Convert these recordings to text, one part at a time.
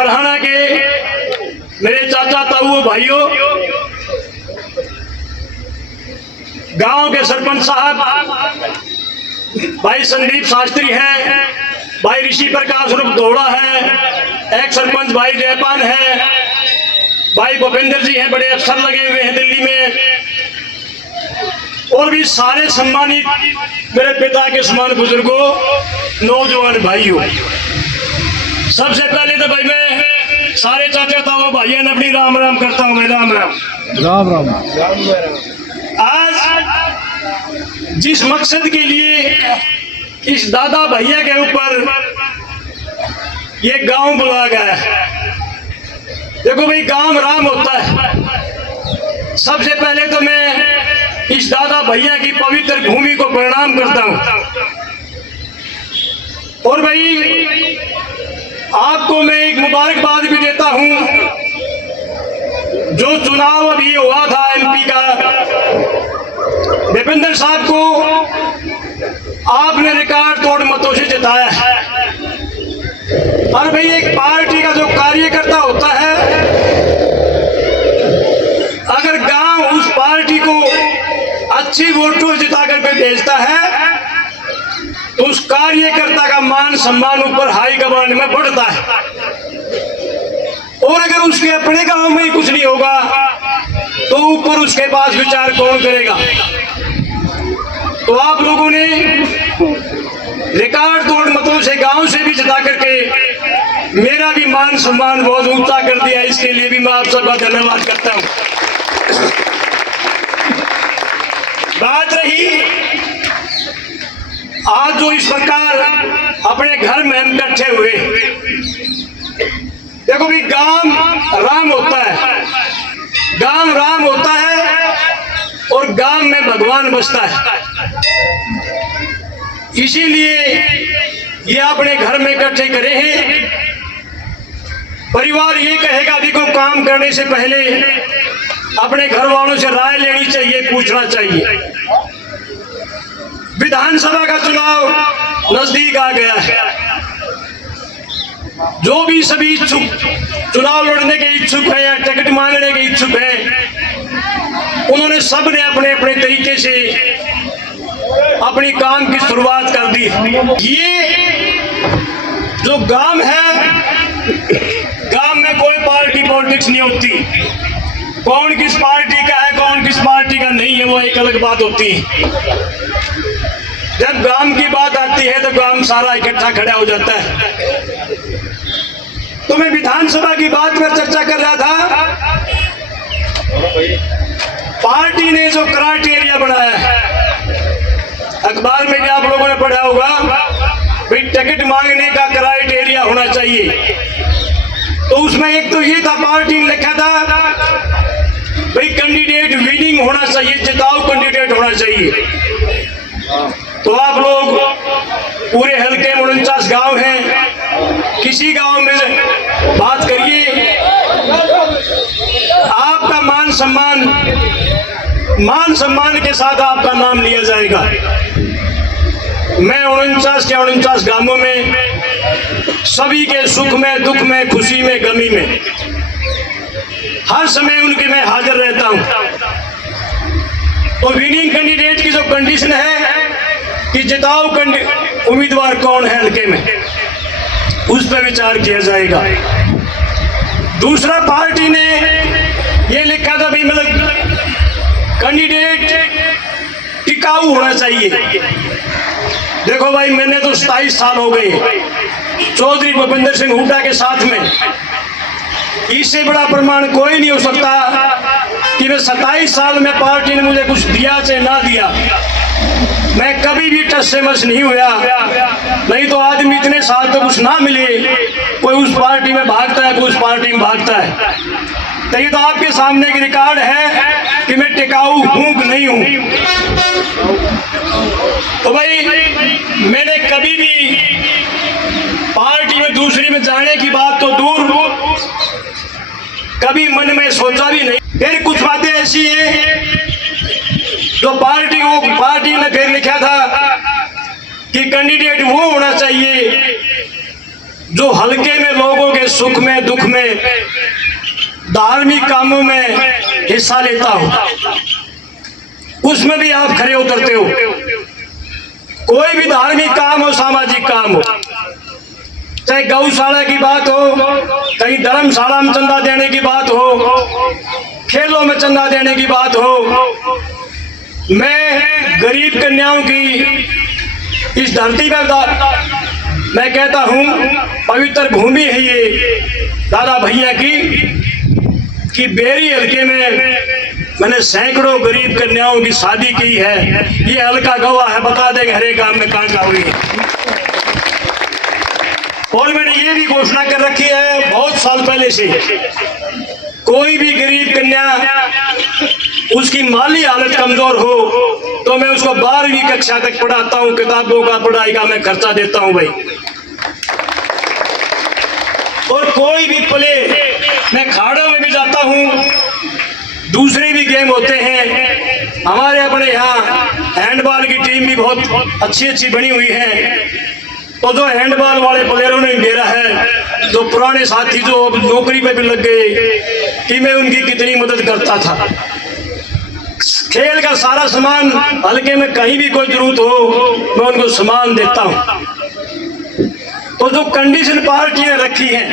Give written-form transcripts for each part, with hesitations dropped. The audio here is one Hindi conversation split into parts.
बरहाना के मेरे चाचा ताऊ भाइयों, गांव के सरपंच साहब भाई संदीप शास्त्री हैं, भाई ऋषि प्रकाश रूप दौड़ा है, एक सरपंच भाई जयपान है, भाई भूपेंद्र जी हैं, बड़े अफसर लगे हुए हैं दिल्ली में, और भी सारे सम्मानित मेरे पिता के समान बुजुर्गों, नौजवान भाइयों। सबसे पहले तो भाई मैं सारे चाचा ताऊ भाइयों ने अपनी राम राम करता हूँ। मैं राम राम राम राम। आज जिस मकसद के लिए इस दादा भैया के ऊपर ये गांव बुलाया गया है, देखो भाई गांव राम होता है। सबसे पहले तो मैं इस दादा भैया की पवित्र भूमि को प्रणाम करता हूं, और भाई आपको मैं एक मुबारकबाद भी देता हूं। जो चुनाव अभी हुआ था एमपी का, भूपेंद्र साहब को आपने रिकॉर्ड तोड़ मतों से जिताया है। और भाई एक पार्टी का जो कार्यकर्ता होता है, अगर गांव उस पार्टी को अच्छी वोटों जिता करके भेजता है तो उस कार्यकर्ता का मान सम्मान ऊपर हाई कमांड में बढ़ता है। और अगर उसके अपने गांव में ही कुछ नहीं होगा तो ऊपर उसके पास विचार कौन करेगा। तो आप लोगों ने रिकॉर्ड तोड़ मतों से गांव से भी जिता करके मेरा भी मान सम्मान बहुत ऊंचा कर दिया, इसके लिए भी मैं आप सबका धन्यवाद करता हूं। बात रही आज जो इस प्रकार अपने घर में हम इकट्ठे हुए, देखो भी गांव राम होता है, गांव राम होता है और गांव में भगवान बसता है। इसीलिए ये अपने घर में इकट्ठे करे हैं। परिवार ये कहेगा देखो काम करने से पहले अपने घर वालों से राय लेनी चाहिए, पूछना चाहिए। विधानसभा का चुनाव नजदीक आ गया है। जो भी सभी इच्छुक चुनाव लड़ने के इच्छुक हैं या टिकट मांगने के इच्छुक हैं, उन्होंने सबने अपने अपने तरीके से अपनी काम की शुरुआत कर दी। ये जो गांव है, गांव में कोई पार्टी पॉलिटिक्स नहीं होती। कौन किस पार्टी का है, कौन किस पार्टी का नहीं है, वो एक अलग बात होती है। जब गांव की बात आती है तो गांव सारा इकट्ठा खड़ा हो जाता है। तो मैं विधानसभा की बात पर चर्चा कर रहा था। पार्टी ने जो क्राइटेरिया बनाया है, अखबार में भी आप लोगों ने पढ़ा होगा, भाई टिकट मांगने का क्राइटेरिया होना चाहिए। तो उसमें एक तो ये था, पार्टी ने लिखा था भाई कैंडिडेट विनिंग होना चाहिए, जिताऊ कैंडिडेट होना चाहिए। तो आप लोग पूरे हल्के में 49 गांव हैं, किसी गांव में बात करिए, आपका मान सम्मान के साथ आपका नाम लिया जाएगा। मैं 49 के 49 गांवों में सभी के सुख में, दुख में, खुशी में, गमी में हर समय उनके मैं हाजिर रहता हूं। तो विनिंग कैंडिडेट की जो कंडीशन है कि जिताऊ उम्मीदवार कौन है हल्के में, उस पर विचार किया जाएगा। दूसरा, पार्टी ने ये लिखा था भाई मतलब कैंडिडेट टिकाऊ होना चाहिए। देखो भाई मैंने तो 27 साल हो गए चौधरी भूपेंद्र सिंह हुड्डा के साथ में, इससे बड़ा प्रमाण कोई नहीं हो सकता कि मैं 27 साल में पार्टी ने मुझे कुछ दिया चाहे ना दिया, मैं कभी भी टस से मस नहीं हुआ। नहीं तो आदमी इतने साल तो कुछ ना मिले, कोई उस पार्टी में भागता है, कोई उस पार्टी में भागता है। तो ये तो आपके सामने एक रिकॉर्ड है कि मैं टिकाऊ हूं कि नहीं हूं। तो भाई मैंने कभी भी पार्टी में दूसरी में जाने की बात तो दूर, कभी मन में सोचा भी नहीं। फिर कुछ बातें ऐसी हैं जो पार्टी ने फिर लिखा था कि कैंडिडेट वो होना चाहिए जो हल्के में लोगों के सुख में दुख में धार्मिक कामों में हिस्सा लेता हो, उसमें भी आप खरे उतरते हो। कोई भी धार्मिक काम हो, सामाजिक काम हो, चाहे गौशाला की बात हो, कहीं धर्मशाला में चंदा देने की बात हो, खेलों में चंदा देने की बात हो, मैं गरीब कन्याओं की इस धरती पर मैं कहता हूं पवित्र भूमि है ये दादा भैया की, कि बेरी हल्के में मैंने सैकड़ों गरीब कन्याओं की शादी की है। ये हल्का गवाह है, बता देंगे हरे काम में कहाँ कहाँ हुई है। और मैंने ये भी घोषणा कर रखी है बहुत साल पहले से, कोई भी गरीब कन्या उसकी माली हालत कमजोर हो तो मैं उसको 12वीं कक्षा तक पढ़ाता हूँ, किताबों का पढ़ाई का मैं खर्चा देता हूँ भाई। और कोई भी प्ले, मैं खाड़ों में भी जाता हूँ, दूसरे भी गेम होते हैं हमारे अपने यहाँ हैंडबॉल की टीम भी बहुत अच्छी बनी हुई है। तो जो हैंडबॉल वाले प्लेयरों ने मेरा है, जो पुराने साथी जो नौकरी पे भी लग गए, कि मैं उनकी कितनी मदद करता था। खेल का सारा सामान हल्के में कहीं भी कोई जरूरत हो मैं उनको सामान देता हूँ। तो जो कंडीशन पार्टी ने रखी है,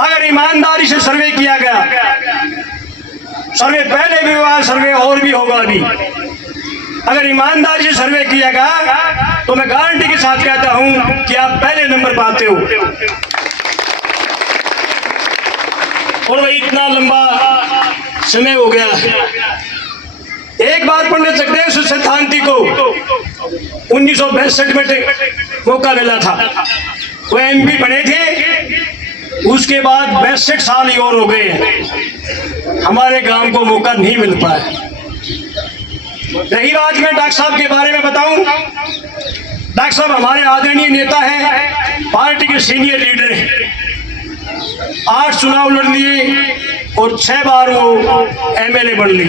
अगर ईमानदारी से सर्वे किया गया, सर्वे पहले भी हुआ, सर्वे और भी होगा अभी, अगर ईमानदारी से सर्वे किया गया तो मैं गारंटी के साथ कहता हूं कि आप पहले नंबर पाते हो। और भाई इतना लंबा समय हो गया है। एक बार पंडित जगदेव सिद्धांती को 1962 में मौका मिला था, वो एमपी बने थे। उसके बाद 62 साल ही और हो गए, हमारे गांव को मौका नहीं मिल पाया। रही बात मैं डॉक्टर साहब के बारे में बताऊं, डॉक्टर साहब हमारे आदरणीय नेता हैं, पार्टी के सीनियर लीडर हैं। 8 चुनाव लड़ लिए और 6 बार वो एमएलए बन लिए।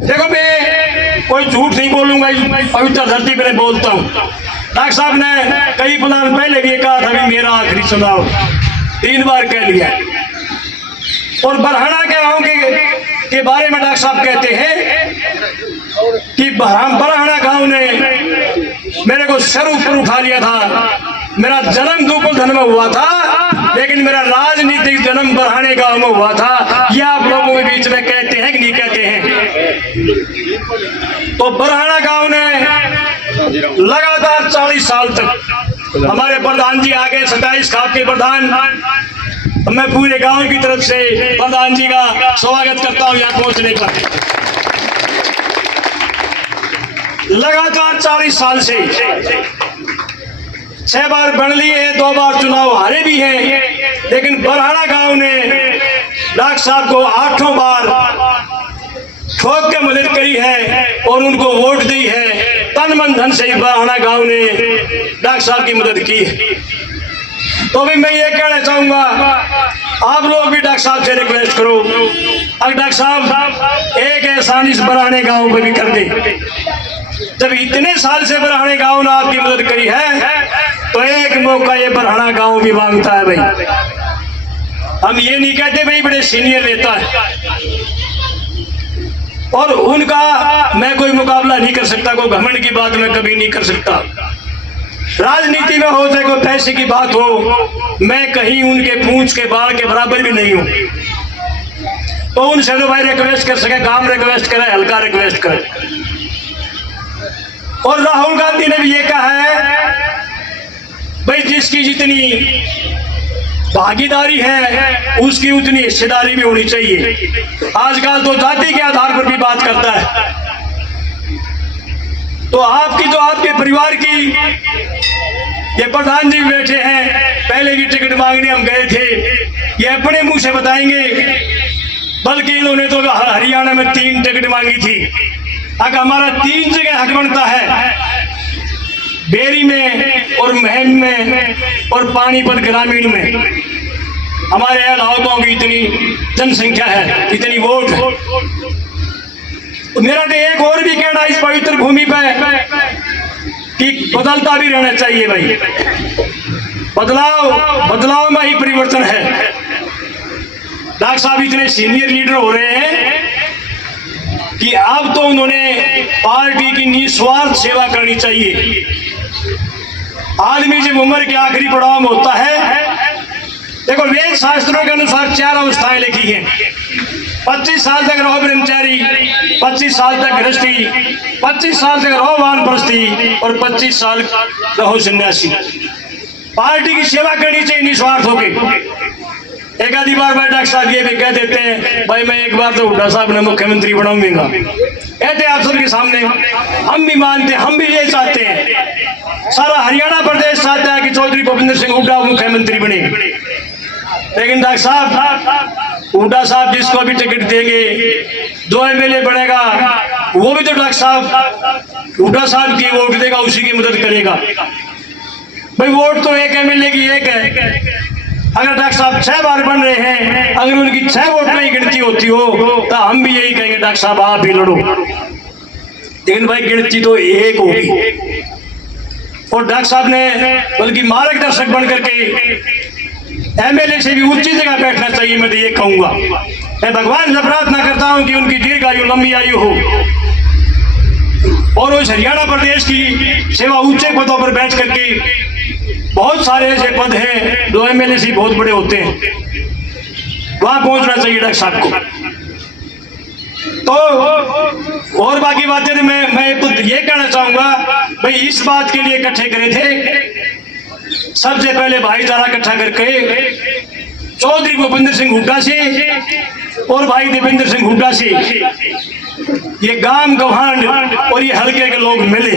देखो मैं कोई झूठ नहीं बोलूंगा, पवित्र धरती पर बोलता हूँ। डॉक्टर साहब ने कई प्लान पहले भी कहा था कि मेरा आखिरी चुनाव, 3 बार कह लिया। और बरहाना के गाँव के बारे में डॉक्टर साहब कहते हैं कि बरहाना गांव ने मेरे को सर ऊपर उठा लिया था। मेरा जन्म गोकुलधन में हुआ था, लेकिन मेरा राजनीतिक जन्म बरहाने गांव में हुआ था। ये आप लोगों के बीच में कहते हैं कि नहीं कहते हैं? तो बरहाना गांव ने लगातार 40 साल तक, हमारे प्रधान जी आगे 27 खाप के प्रधान, मैं पूरे गांव की तरफ से प्रधान जी का स्वागत करता हूं यहाँ पहुंचने पर। लगातार 40 साल से 6 बार बन लिए हैं, 2 बार चुनाव हारे भी हैं, लेकिन बरहाना गांव ने डॉक्टर साहब को 8 बार ठोक के मदद करी है और उनको वोट दी है। तन मन धन से बरहाना गांव ने डॉक्टर साहब की मदद की है। तो भी मैं ये कहना चाहूंगा, आप लोग भी डॉक्टर साहब से रिक्वेस्ट करो, अगर डॉक्टर साहब एक एहसान इस बरहाने गांव पे भी कर दे। जब इतने साल से बरहाने गांव ने आपकी मदद करी है तो एक मौका ये बरहाना गांव भी मांगता है भाई। हम ये नहीं कहते भाई बड़े सीनियर नेता है और उनका मैं कोई मुकाबला नहीं कर सकता, कोई घमंड की बात मैं कभी नहीं कर सकता। राजनीति में हो चाहे कोई पैसे की बात हो, मैं कहीं उनके पूंछ के बाल के बराबर भी नहीं हूं। तो उनसे तो भाई रिक्वेस्ट कर सके, काम रिक्वेस्ट करे, हल्का रिक्वेस्ट करे। और राहुल गांधी ने भी ये कहा है भाई जिसकी जितनी भागीदारी है उसकी उतनी हिस्सेदारी भी होनी चाहिए। आजकल तो जाति के आधार पर भी बात करता है। तो आपकी जो आपके परिवार की, ये प्रधान जी बैठे हैं, पहले भी टिकट मांगने हम गए थे, ये अपने मुंह से बताएंगे, बल्कि इन्होंने तो हरियाणा में 3 टिकट मांगी थी। अगर हमारा 3 जगह हक बनता है, बेरी में और महम में और पानीपत ग्रामीण में। हमारे इलाकों की इतनी जनसंख्या है, इतनी वोट है। तो मेरा तो एक और भी कहना इस पवित्र भूमि पर, कि बदलता भी रहना चाहिए भाई। बदलाव में ही परिवर्तन है। डॉक्टर साहब इतने सीनियर लीडर हो रहे हैं कि अब तो उन्होंने पार्टी की निस्वार्थ सेवा करनी चाहिए। आदमी जब उम्र के आखिरी पड़ाव में होता है, देखो वेद शास्त्रों के अनुसार 4 अवस्थाएं लिखी हैं। 25 साल तक रहो ब्रह्मचारी, 25 साल तक गृहस्थी, 25 साल तक रहो वानप्रस्थी और 25 साल रहो सन्यासी। पार्टी की सेवा करनी चाहिए निस्वार्थ होके। एक आधी बार भाई डॉक्टर साहब ये भी कह देते हैं भाई मैं एक बार तो हुड्डा साहब ने मुख्यमंत्री बनाऊंगा, कहते आप सबके सामने। हम भी मानते, हम भी ये चाहते हैं, सारा हरियाणा प्रदेश चाहता है कि चौधरी भूपेंद्र सिंह हुड्डा मुख्यमंत्री बने। लेकिन डॉक्टर साहब हुड्डा साहब जिसको भी टिकट देंगे, जो एमएलए बनेगा वो भी तो डॉक्टर साहब हुड्डा साहब की वोट देगा, उसी की मदद करेगा। भाई वोट तो एक एमएलए की एक है। अगर डॉक्टर साहब 6 बार बन रहे हैं, अगर उनकी 6 वोट में ही गिनती होती हो तो हम भी यही कहेंगे डॉक्टर साहब आप ही लड़ो। लेकिन भाई गिनती तो एक होगी। और डॉक्टर साहब ने बल्कि मार्गदर्शक बन करके एमएलए से भी ऊंची जगह बैठना चाहिए। मैं तो ये कहूंगा, मैं भगवान से प्रार्थना करता हूं कि उनकी दीर्घ आयु, लंबी आयु हो और उस हरियाणा प्रदेश की सेवा ऊंचे पदों पर बैठ करके। बहुत सारे ऐसे पद हैं जो एमएलए से बहुत बड़े होते हैं, वहां पहुंचना चाहिए डॉक्टर साहब को। तो और बाकी बातें तो मैं तो ये कहना चाहूंगा भाई, इस बात के लिए इकट्ठे करे थे सबसे पहले भाईचारा इकट्ठा करके चौधरी भूपेंद्र सिंह हुड्डा से और भाई देवेंद्र सिंह हुड्डा से ये गांव गवांड और ये हल्के के लोग मिले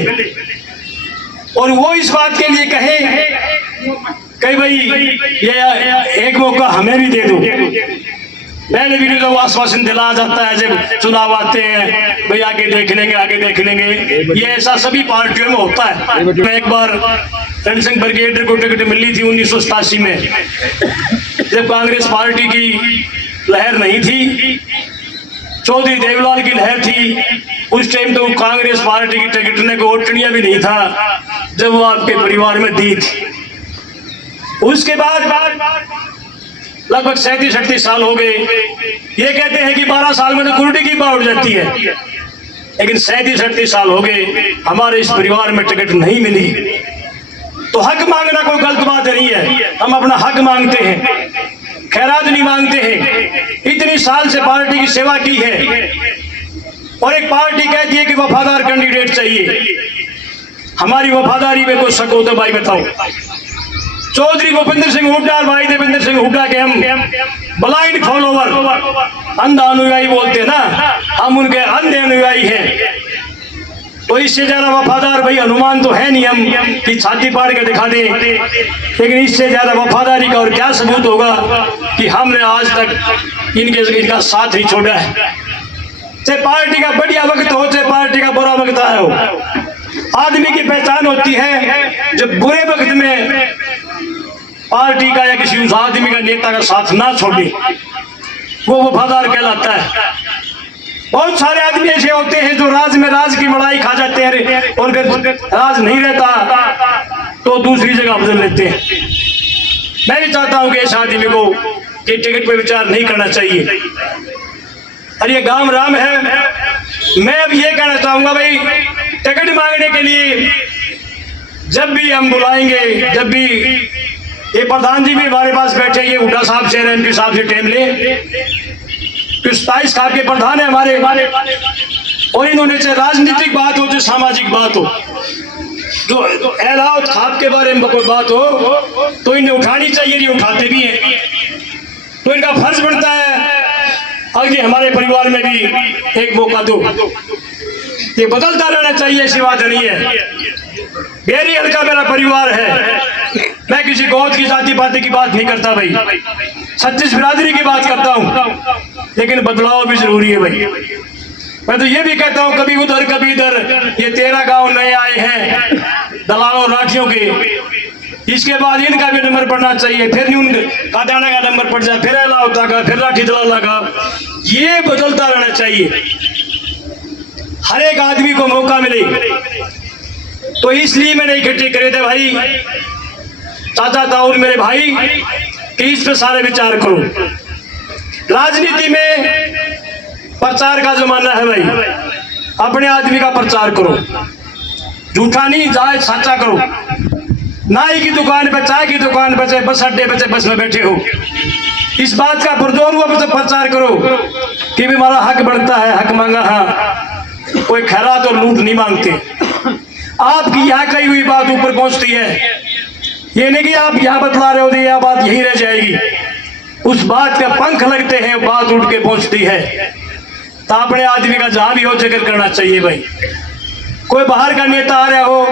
और वो इस बात के लिए कहे कि भाई ये एक मौका हमें भी दे दो। पहले भी तो आश्वासन दिलाया जाता है जब चुनाव आते हैं, भाई आगे देख लेंगे, आगे देख लेंगे। ये ऐसा सभी पार्टियों में होता है। मैं एक बार रण सिंह ब्रिगेडियर को टिकट मिली थी 1987 में, जब कांग्रेस पार्टी की लहर नहीं थी, चौधरी देवलाल की लहर थी। उस टाइम तो कांग्रेस पार्टी की टिकट ने को ओटनिया भी नहीं था जब वो आपके परिवार में दी थी। उसके बाद लगभग 37-38 साल हो गए। ये कहते हैं कि 12 साल में तो कुर्डी की बात उठ जाती है, लेकिन 37-38 साल हो गए हमारे इस परिवार में टिकट नहीं मिली। तो हक मांगना कोई गलत बात नहीं है, हम अपना हक मांगते हैं, खैरात नहीं मांगते हैं। इतनी साल से पार्टी की सेवा की है और एक पार्टी कहती है कि वफादार कैंडिडेट चाहिए। हमारी वफादारी में कोई शक हो तो भाई बताओ। चौधरी भूपेंद्र सिंह हुड्डा और भाई देवेंद्र सिंह हुड्डा के हम ब्लाइंड फॉलोवर, अंधा अनुयायी बोलते हैं ना, हम उनके अंधे अनुयायी हैं। तो इससे ज्यादा वफादार भाई हनुमान तो है नहीं हम कि छाती पाड़ के दिखा दें, लेकिन इससे ज्यादा वफादारी का और क्या सबूत होगा कि हमने आज तक इनका साथ ही छोड़ा है। चाहे पार्टी का बढ़िया वक्त हो, चाहे पार्टी का बुरा वक्त आया हो, आदमी की पहचान होती है जब बुरे वक्त में पार्टी का या किसी उस आदमी का, नेता का साथ ना छोड़े, वो वफादार कहलाता है। बहुत सारे आदमी ऐसे होते हैं जो राज में राज की मलाई खा जाते हैं और राज नहीं रहता तो दूसरी जगह बदल लेते हैं। मैं भी चाहता हूं कि इस आदमी को कि टिकट पर विचार नहीं करना चाहिए। और ये गांव राम है। मैं अब ये कहना चाहूंगा भाई, टिकट मांगने के लिए जब भी हम बुलाएंगे, जब भी ये प्रधान जी भी हमारे पास बैठे, ये हुड्डा साहब से एमपी साहब से टाइम ले, 27 खाप के प्रधान है हमारे, और इन्होंने चाहे राजनीतिक बात हो, चाहे सामाजिक बात हो, जो एलाउट खाप के बारे में कोई बात हो तो इन्हें उठानी चाहिए, नहीं उठाते भी हैं। तो इनका फर्ज बनता है आगे हमारे परिवार में भी एक मौका दो। ये बदलता रहना चाहिए, ऐसी बात नहीं है। बेरी हल्का मेरा परिवार है, मैं किसी गौत की जाति पाति की बात नहीं करता भाई, 36 बिरादरी की बात करता हूँ। लेकिन बदलाव भी जरूरी है भाई। मैं तो ये भी कहता हूँ कभी उधर कभी इधर, ये 13 गांव नए आए हैं दलालों लाठियों के, इसके बाद इनका भी नंबर पड़ना चाहिए, फिर कादाना का नंबर पड़ जाए, फिर अलाउद्दीन का, फिर लाठी दलाला का। ये बदलता रहना चाहिए, हर एक आदमी को मौका मिले। तो इसलिए मैंने इकट्ठे करे थे भाई चाचा ताऊ मेरे भाई कि इस पे सारे विचार करो। राजनीति में प्रचार का जमाना है भाई, अपने आदमी का प्रचार करो, झूठा नहीं जाए सच्चा करो। नाई की दुकान पे, चाय की दुकान पे, बस अड्डे पे, बस में बैठे हो, इस बात का पुरजोर हुआ प्रचार करो कि भी हमारा हक बनता है, हक मांगा। हाँ, कोई खैरात और लूट नहीं मांगते। आपकी यहाँ कही हुई बात ऊपर पहुंचती है, ये नहीं कि आप यहाँ बतला रहे हो यह बात यहीं रह जाएगी, उस बात का पंख लगते हैं, बात उठ के पहुंचती है। तो अपने आदमी का जहां भी हो जिक्र करना चाहिए भाई। कोई बाहर का नेता आ रहा हो,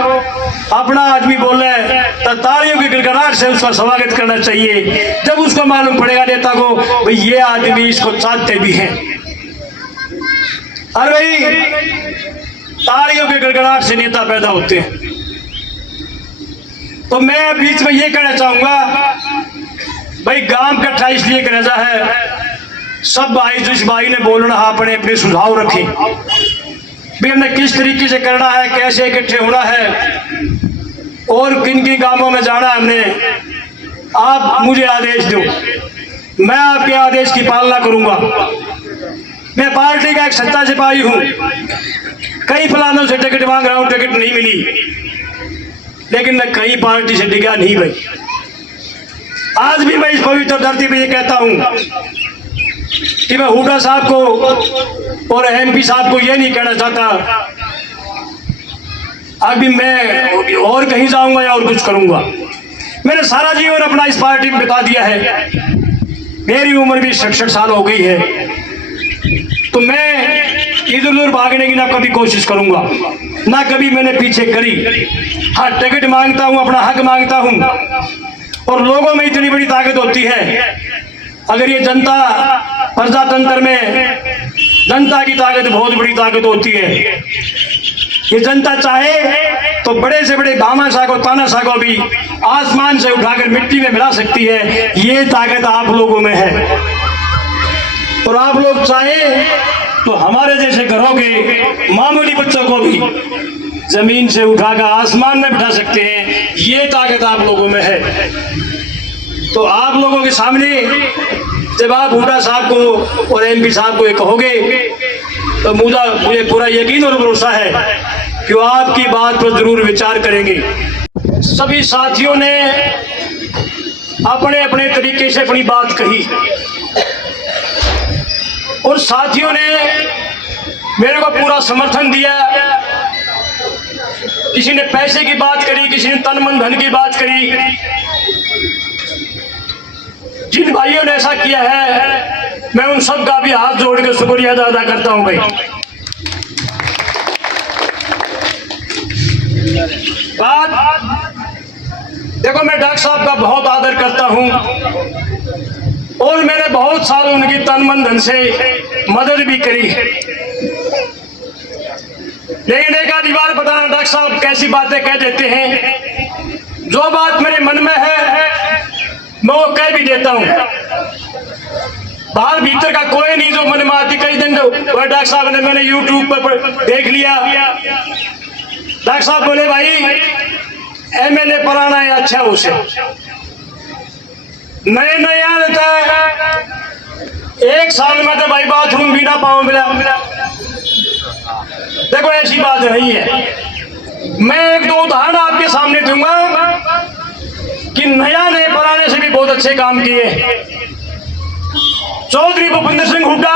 अपना आदमी बोल रहा है तो तालियों की गड़गड़ाहट से उसका स्वागत करना चाहिए। जब उसको मालूम पड़ेगा नेता को भाई ये आदमी इसको चाहते भी हैं, अरे भाई तालियों की गड़गड़ाहट से नेता पैदा होते हैं। तो मैं बीच में ये कहना चाहूंगा भाई, गांव इकट्ठा इसलिए करना है, सब भाई जिस भाई ने बोलना अपने अपने सुझाव रखे भी हमने किस तरीके से करना है, कैसे इकट्ठे होना है और किन किन कामों में जाना है हमने। आप मुझे आदेश दो, मैं आपके आदेश की पालना करूंगा। मैं पार्टी का एक सच्चा सिपाही हूं, कई फलानों से टिकट मांग रहा हूं, टिकट नहीं मिली, लेकिन मैं कई पार्टी से डिगा नहीं भाई। आज भी मैं इस पवित्र धरती पे ये कहता हूं कि मैं हुड्डा साहब को और एमपी साहब को ये नहीं कहना चाहता अभी मैं और कहीं जाऊंगा या और कुछ करूंगा। मैंने सारा जीवन अपना इस पार्टी में बिता दिया है, मेरी उम्र भी 66 साल हो गई है, तो मैं इधर उधर भागने की ना कभी कोशिश करूंगा, ना कभी मैंने पीछे करी। हाँ, टिकट मांगता हूं, अपना हक मांगता हूं, और लोगों में इतनी बड़ी ताकत होती है। अगर ये जनता प्रजातंत्र में जनता की ताकत बहुत बड़ी ताकत होती है। ये जनता चाहे तो बड़े से बड़े भामाशाह को, तानाशाह को भी आसमान से उठाकर मिट्टी में मिला सकती है। ये ताकत आप लोगों में है, और आप लोग चाहे तो हमारे जैसे घरों के मामूली बच्चों को भी जमीन से उठाकर आसमान में बिठा सकते हैं। ये ताकत आप लोगों में है। तो आप लोगों के सामने जब आप हुड्डा साहब को और एमपी साहब को ये कहोगे तो मुझे पूरा यकीन और भरोसा है कि वो आपकी बात पर जरूर विचार करेंगे। सभी साथियों ने अपने अपने तरीके से अपनी बात कही, और साथियों ने मेरे को पूरा समर्थन दिया। किसी ने पैसे की बात करी, किसी ने तन मन धन की बात करी। जिन भाइयों ने ऐसा किया है मैं उन सब का भी हाथ जोड़ के शुक्रिया अदा करता हूं भाई। बात देखो, मैं डॉक्टर साहब का बहुत आदर करता हूं और मैंने बहुत साल उनकी तन मन धन से मदद भी करी, लेकिन एक आधी बार पता नहीं डॉक्टर साहब कैसी बातें कह देते हैं। जो बात मेरे मन में है मैं वो कह भी देता हूं, बाहर भीतर का कोई नहीं जो मन में आती। कई दिन डॉक्टर साहब ने मैंने यूट्यूब पर देख लिया, डॉक्टर साहब बोले भाई एमएलए पुराना है, अच्छा उसे नए नए रहता है, एक साल में तो भाई बाथरूम भी ना पाऊं मिला। देखो ऐसी बात नहीं है। मैं एक दो उदाहरण आपके सामने दूंगा कि नया नए पुराने से भी बहुत अच्छे काम किए। चौधरी भूपेंद्र सिंह हुड्डा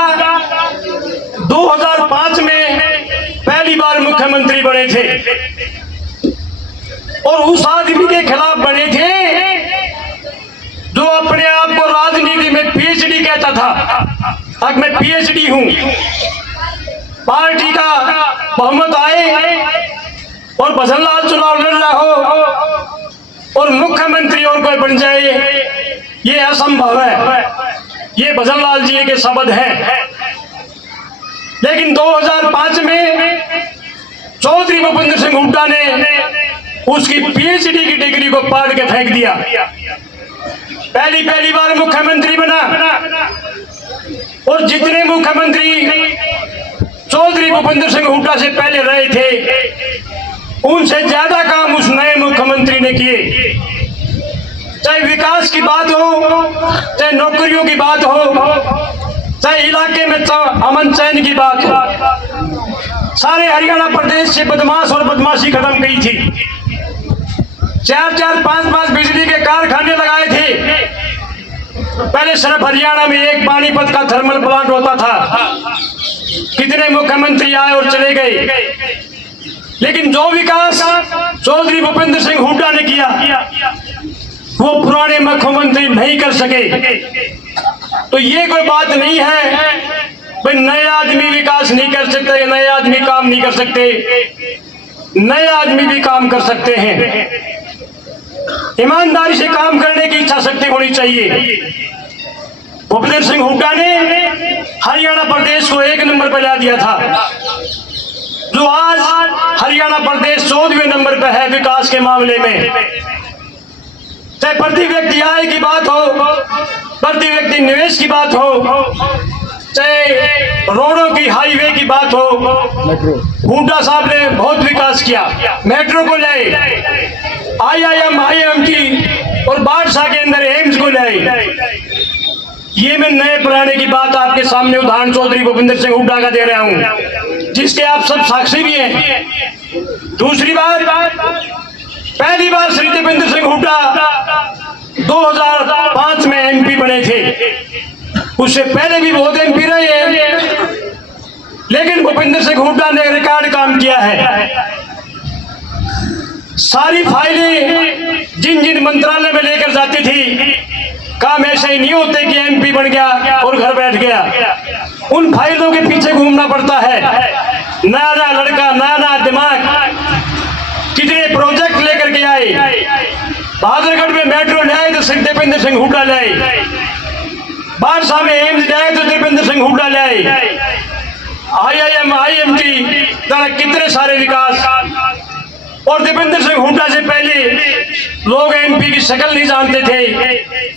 2005 में पहली बार मुख्यमंत्री बने थे, और उस आदमी के खिलाफ बने थे जो अपने आप को राजनीति में पीएचडी कहता था। अब मैं पीएचडी हूं। पार्टी का बहुमत आए और भजनलाल चुनाव लड़ रहा हो और मुख्यमंत्री और कोई बन जाए, ये असंभव है। ये भजनलाल जी के शब्द हैं। लेकिन 2005 में चौधरी भूपेंद्र सिंह हुड्डा ने उसकी पीएचडी की डिग्री को पाड़ के फेंक दिया। पहली बार मुख्यमंत्री बना, और जितने मुख्यमंत्री चौधरी भूपेंद्र सिंह हुड्डा से पहले रहे थे उनसे ज्यादा काम उस नए मुख्यमंत्री ने किए। चाहे विकास की बात हो, चाहे नौकरियों की बात हो, चाहे इलाके में अमन चैन की बात हो, सारे हरियाणा प्रदेश से बदमाश और बदमाशी खत्म गई थी। 4-4, 5-5 बिजली के कारखाने लगाए थे। पहले सिर्फ हरियाणा में एक पानीपत का थर्मल प्लांट होता था। कितने मुख्यमंत्री आए और चले गए, लेकिन जो विकास चौधरी भूपेंद्र सिंह हुड्डा ने किया वो पुराने मुख्यमंत्री नहीं कर सके। तो ये कोई बात नहीं है भाई नए आदमी विकास नहीं कर सकते, नए आदमी काम नहीं कर सकते। नए आदमी भी काम कर सकते हैं। ईमानदारी से काम करने की इच्छा शक्ति होनी चाहिए। भूपेंद्र सिंह हुड्डा ने हरियाणा प्रदेश को 1 नंबर पर ला दिया था, जो आज हरियाणा प्रदेश 14वें नंबर पर है विकास के मामले में। चाहे प्रति व्यक्ति आय की बात हो, प्रति व्यक्ति निवेश की बात हो, चाहे रोडों की हाईवे की बात हो, हुड्डा साहब ने बहुत विकास किया। मेट्रो को लाए, IIMT और बादशाह के अंदर एम्स को लाए। ये मैं नए पुराने की बात आपके सामने उदाहरण चौधरी भूपेंद्र सिंह हुड्डा का दे रहा हूं, जिसके आप सब साक्षी भी हैं। दूसरी बात, पहली बार श्री दीपेंद्र सिंह हुड्डा 2005 में MP बने थे। उससे पहले भी बहुत MP रहे हैं, लेकिन भूपेंद्र सिंह हुड्डा ने रिकॉर्ड काम किया है। सारी फाइलें जिन जिन मंत्रालय में लेकर जाती थी, काम ऐसे ही नहीं होते कि MP बन गया और घर बैठ गया। उन फाइलों के पीछे घूमना पड़ता है। नया नया लड़का, नया नया दिमाग, कितने प्रोजेक्ट लेकर के आए। बहादुरगढ़ में मेट्रो लाए तो श्री दीपेंद्र सिंह हुड्डा लाए, बादशाह में एम्स लाए तो दीपेंद्र सिंह हुड्डा लाए, IIMT कितने सारे विकास। और दीपेंद्र सिंह हुड्डा से पहले लोग MP की शक्ल नहीं जानते थे।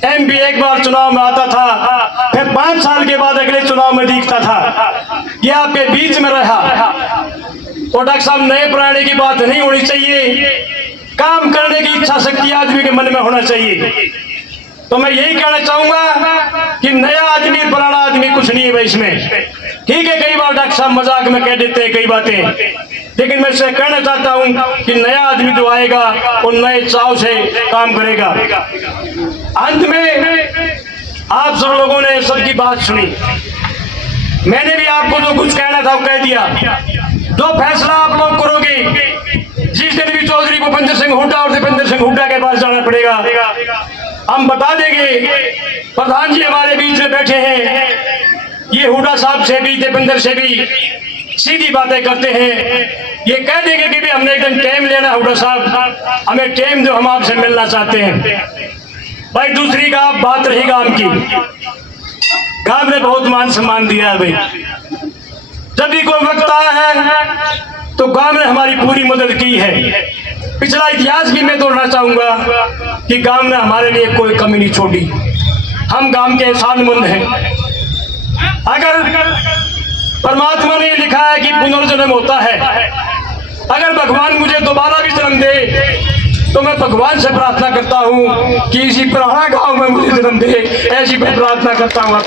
MP एक बार चुनाव में आता था, फिर 5 साल के बाद अगले चुनाव में दिखता था। ये आपके बीच में रहा। तो डॉक्टर साहब, नए पुराने की बात नहीं होनी चाहिए, काम करने की इच्छा शक्ति आदमी के मन में होना चाहिए। तो मैं यही कहना चाहूंगा कि नया आदमी पुराना आदमी कुछ नहीं है भाई इसमें। ठीक है, कई बार डॉक्टर साहब मजाक में कह देते हैं कई बातें, लेकिन मैं इसे कहना चाहता हूं कि नया आदमी जो आएगा वो नए चाव से काम करेगा। अंत में आप सब लोगों ने सबकी बात सुनी, मैंने भी आपको जो कुछ कहना था वो कह दिया। जो फैसला आप लोग करोगे, जिस दिन भी चौधरी भूपेंद्र सिंह हुड्डा और दीपेंद्र सिंह हुड्डा के पास जाना पड़ेगा, हम बता देंगे। प्रधान जी हमारे बीच में बैठे हैं, ये हुड्डा साहब से भी दीपेंद्र से भी सीधी बातें करते हैं। ये कह देंगे कि भी हमने एक दिन टाइम लेना, हुड्डा साहब हमें टाइम दो, हम आपसे मिलना चाहते हैं। भाई दूसरी का बात रही गांव की, गांव ने बहुत मान सम्मान दिया है भाई। जब भी कोई वक्त आया है तो गांव ने हमारी पूरी मदद की है। पिछला इतिहास भी मैं तोड़ना चाहूंगा कि गांव ने हमारे लिए कोई कमी नहीं छोड़ी। हम गांव के एहसानमंद हैं। अगर परमात्मा ने लिखा है कि पुनर्जन्म होता है, अगर भगवान मुझे दोबारा भी जन्म दे तो मैं भगवान से प्रार्थना करता हूं कि इसी पुराना गांव में मुझे जन्म दे, ऐसी मैं प्रार्थना करता हूं।